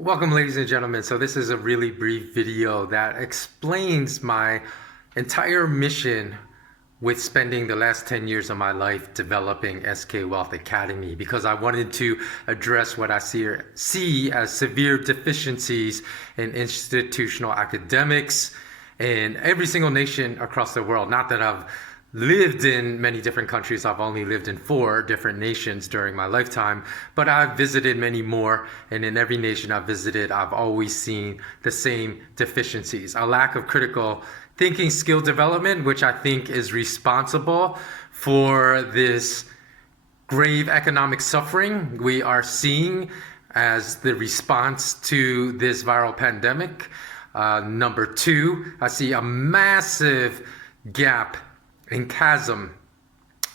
Welcome, ladies and gentlemen. So this is a really brief video that explains my entire mission with spending the last 10 years of my life developing SK Wealth Academy, because I wanted to address what I see as severe deficiencies in institutional academics in every single nation across the world. Not that I've lived in many different countries. I've only lived in 4 different nations during my lifetime, but I've visited many more, and in every nation I've visited, I've always seen the same deficiencies. A lack of critical thinking skill development, which I think is responsible for this grave economic suffering we are seeing as the response to this viral pandemic. Number 2, I see a massive gap and chasm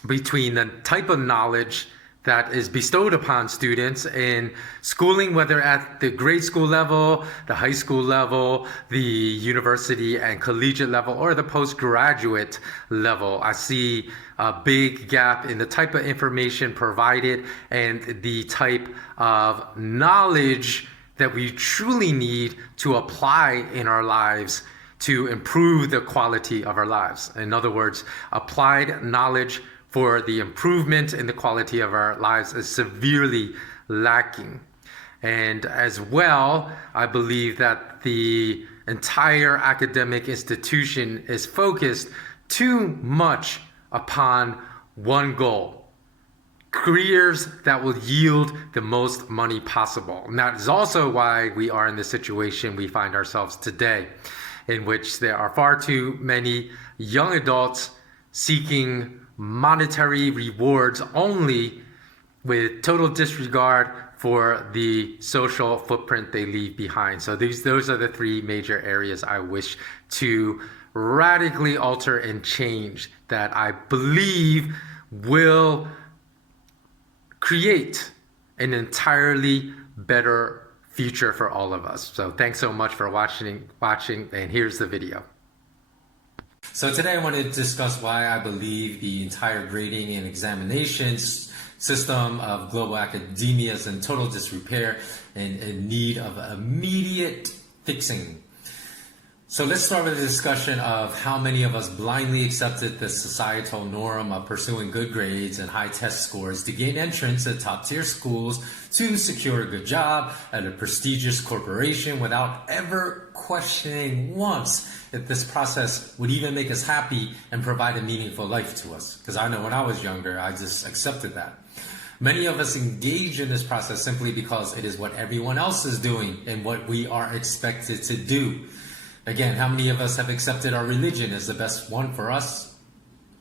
between the type of knowledge that is bestowed upon students in schooling, whether at the grade school level, the high school level, the university and collegiate level, or the postgraduate level. I see a big gap in the type of information provided and the type of knowledge that we truly need to apply in our lives to improve the quality of our lives. In other words, applied knowledge for the improvement in the quality of our lives is severely lacking. And as well, I believe that the entire academic institution is focused too much upon one goal: careers that will yield the most money possible. And that is also why we are in the situation we find ourselves today, in which there are far too many young adults seeking monetary rewards only, with total disregard for the social footprint they leave behind. So those are the 3 major areas I wish to radically alter and change, that I believe will create an entirely better future for all of us. So thanks so much for watching, and here's the video. So today I want to discuss why I believe the entire grading and examinations system of global academia is in total disrepair and in need of immediate fixing. So let's start with a discussion of how many of us blindly accepted the societal norm of pursuing good grades and high test scores to gain entrance at top-tier schools, to secure a good job at a prestigious corporation without ever questioning once if this process would even make us happy and provide a meaningful life to us. Because I know when I was younger, I just accepted that. Many of us engage in this process simply because it is what everyone else is doing and what we are expected to do. Again, how many of us have accepted our religion as the best one for us,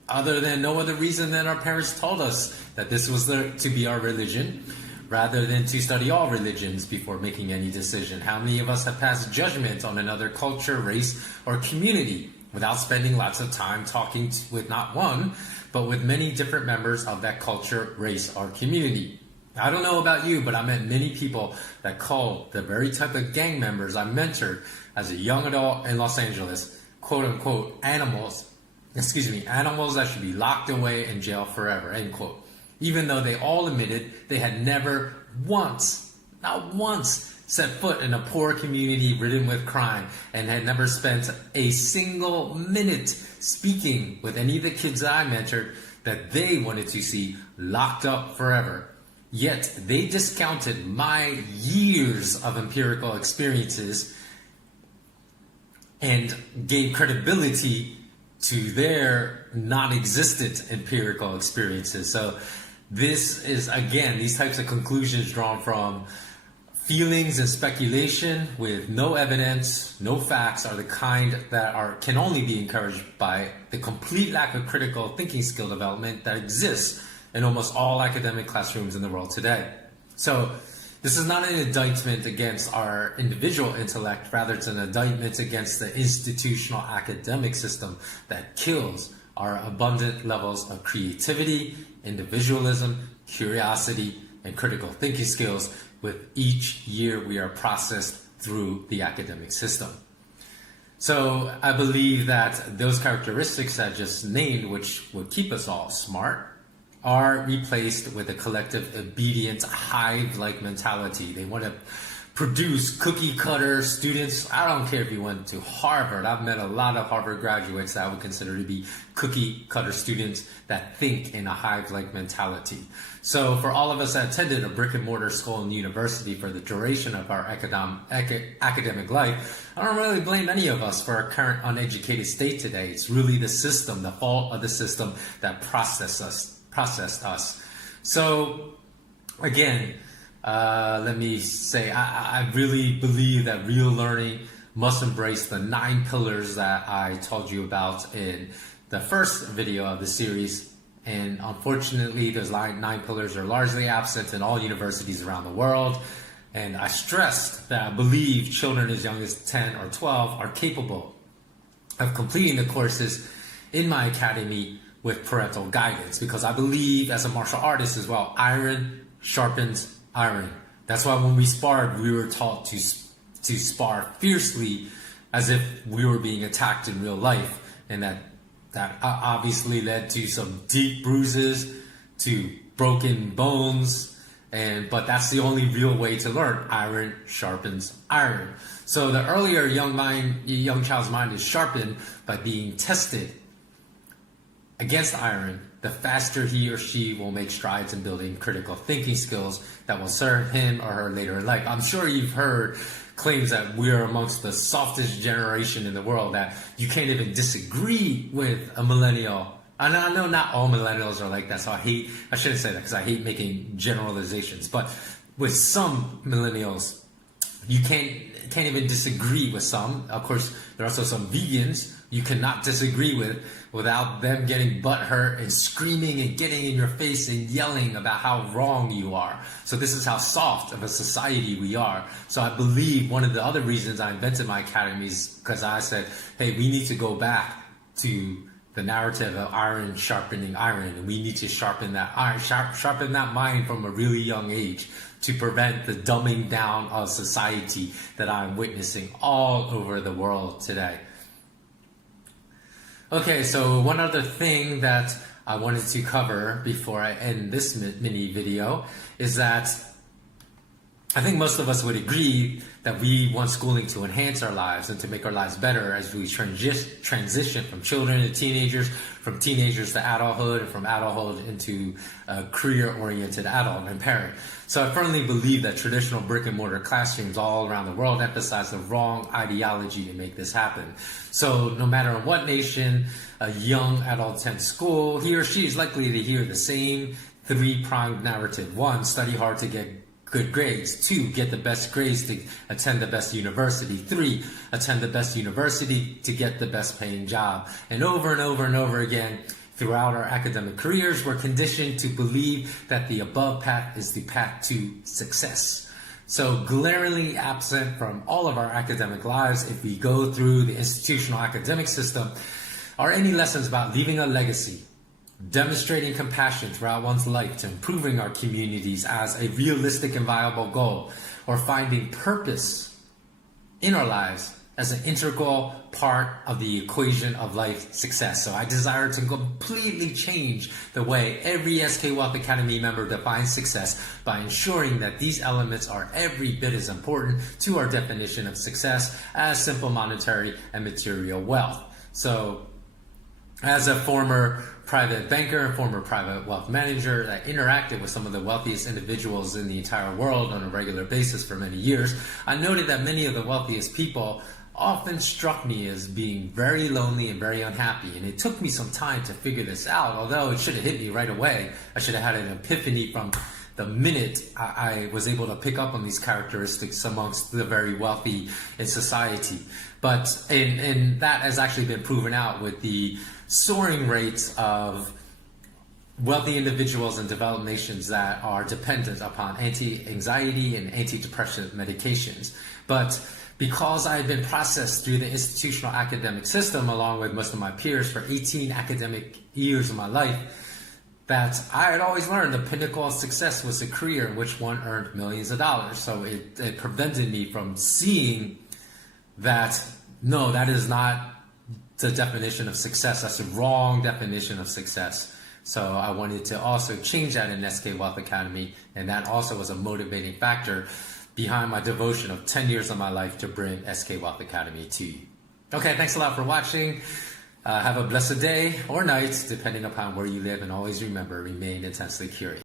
other than no other reason than our parents told us that this was to be our religion, rather than to study all religions before making any decision? How many of us have passed judgment on another culture, race, or community without spending lots of time talking with not one, but with many different members of that culture, race, or community? I don't know about you, but I met many people that called the very type of gang members I mentored as a young adult in Los Angeles, quote unquote, animals that should be locked away in jail forever, end quote. Even though they all admitted they had never once, not once, set foot in a poor community ridden with crime, and had never spent a single minute speaking with any of the kids that I mentored that they wanted to see locked up forever. Yet they discounted my years of empirical experiences and gave credibility to their non-existent empirical experiences. So this is, again, these types of conclusions drawn from feelings and speculation with no evidence, no facts, are the kind that can only be encouraged by the complete lack of critical thinking skill development that exists in almost all academic classrooms in the world today. So this is not an indictment against our individual intellect, rather it's an indictment against the institutional academic system that kills our abundant levels of creativity, individualism, curiosity, and critical thinking skills with each year we are processed through the academic system. So I believe that those characteristics I just named, which would keep us all smart, are replaced with a collective obedient hive-like mentality. They want to produce cookie cutter students. I don't care if you went to Harvard. I've met a lot of Harvard graduates that I would consider to be cookie cutter students that think in a hive-like mentality. So for all of us that attended a brick and mortar school and university for the duration of our academic life, I don't really blame any of us for our current uneducated state today. It's really the system, the fault of the system that processed us. So again, let me say, I really believe that real learning must embrace the 9 pillars that I told you about in the first video of the series. And unfortunately, those 9 pillars are largely absent in all universities around the world. And I stressed that I believe children as young as 10 or 12 are capable of completing the courses in my academy with parental guidance, because I believe as a martial artist as well, iron sharpens iron. That's why when we sparred, we were taught to spar fiercely as if we were being attacked in real life. And that obviously led to some deep bruises, to broken bones, but that's the only real way to learn. Iron sharpens iron. So the earlier young child's mind is sharpened by being tested against iron, the faster he or she will make strides in building critical thinking skills that will serve him or her later in life. I'm sure you've heard claims that we're amongst the softest generation in the world, that you can't even disagree with a millennial. And I know not all millennials are like that, so I shouldn't say that because I hate making generalizations. But with some millennials, you can't even disagree with some. Of course, there are also some vegans you cannot disagree with without them getting butthurt and screaming and getting in your face and yelling about how wrong you are. So this is how soft of a society we are. So I believe one of the other reasons I invented my academy is because I said, hey, we need to go back to the narrative of iron sharpening iron, and we need to sharpen that iron, sharpen that mind from a really young age to prevent the dumbing down of society that I'm witnessing all over the world today. Okay, so one other thing that I wanted to cover before I end this mini video is that I think most of us would agree that we want schooling to enhance our lives and to make our lives better as we transition from children to teenagers, from teenagers to adulthood, and from adulthood into a career-oriented adult and parent. So I firmly believe that traditional brick and mortar classrooms all around the world emphasize the wrong ideology to make this happen. So no matter in what nation a young adult attends school, he or she is likely to hear the same 3-pronged narrative. 1, study hard to get good grades. 2, get the best grades to attend the best university. 3, attend the best university to get the best paying job. And over and over and over again, throughout our academic careers, we're conditioned to believe that the above path is the path to success. So glaringly absent from all of our academic lives, if we go through the institutional academic system, are any lessons about leaving a legacy, demonstrating compassion throughout one's life to improving our communities as a realistic and viable goal, or finding purpose in our lives as an integral part of the equation of life success. So I desire to completely change the way every SK Wealth Academy member defines success by ensuring that these elements are every bit as important to our definition of success as simple monetary and material wealth. So as a former private banker and former private wealth manager that interacted with some of the wealthiest individuals in the entire world on a regular basis for many years, I noted that many of the wealthiest people often struck me as being very lonely and very unhappy. And it took me some time to figure this out, although it should have hit me right away. I should have had an epiphany from the minute I was able to pick up on these characteristics amongst the very wealthy in society. But and that has actually been proven out with the soaring rates of wealthy individuals in developed nations that are dependent upon anti-anxiety and antidepressant medications. But because I had been processed through the institutional academic system along with most of my peers for 18 academic years of my life, that I had always learned the pinnacle of success was a career in which one earned millions of dollars. So it prevented me from seeing that, no, that is not the definition of success. That's the wrong definition of success. So I wanted to also change that in SK Wealth Academy, and that also was a motivating factor behind my devotion of 10 years of my life to bring SK Wealth Academy to you. Okay, thanks a lot for watching. Have a blessed day or night, depending upon where you live, and always remember, remain intensely curious.